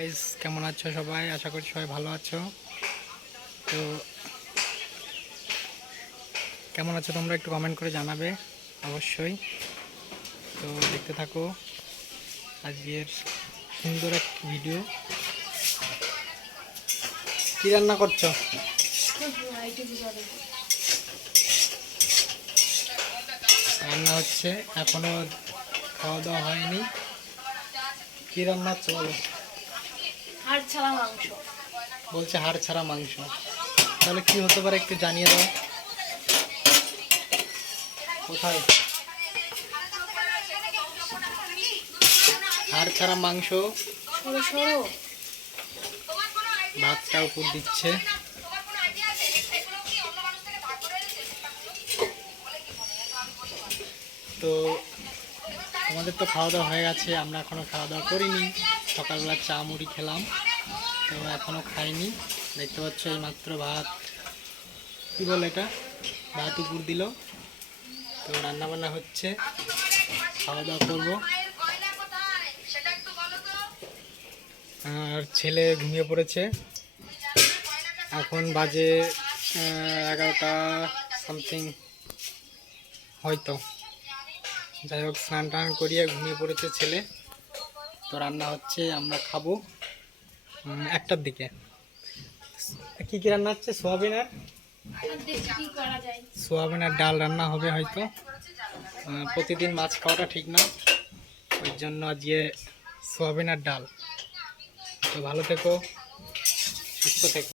Guys, কেমন আছো সবাই? আশা করি সবাই ভালো আছো। তো কেমন আছো তোমরা একটু কমেন্ট করে জানাবে অবশ্যই। তো দেখতে থাকো আজকের সুন্দর এক ভিডিও। কি রান্না করছো? রান্না হচ্ছে, এখনো খাওয়া দাওয়া হয়নি। কি রান্না হচ্ছে বলো? হাড় ছাড়া মাংস। বলছে হাড় ছাড়া মাংস। তাহলে কি হতে পারে একটু জানিয়ে দাও। কোথায় হাড় ছাড়া মাংস? সরো সরো। ভাতটা উপর দিচ্ছে। তো আমাদের তো খাওয়া দাওয়া হয়ে গেছে, আমরা এখনও খাওয়া দাওয়া করিনি। সকালবেলা চা মুড়ি খেলাম, তো এখনও খাইনি। দেখতে পাচ্ছ এই মাত্র ভাত, কী বলে এটা, ভাত উপর দিল। তো রান্নাবান্না হচ্ছে, খাওয়া দাওয়া করবো। আর ছেলে ঘুমিয়ে পড়েছে। এখন বাজে 11টা সামথিং হয়তো। যাই হোক, স্নান টান করিয়ে ঘুমিয়ে পড়েছে ছেলে। তো রান্না হচ্ছে, আমরা খাবো 1টার দিকে। কি কি রান্না হচ্ছে? সোয়াবিন আর ডাল রান্না হবে হয়তো। প্রতিদিন মাছ খাওয়াটা ঠিক না, ওই জন্য আজকে সোয়াবিন আর ডাল। তো ভালো থেকো, সুস্থ থেকো।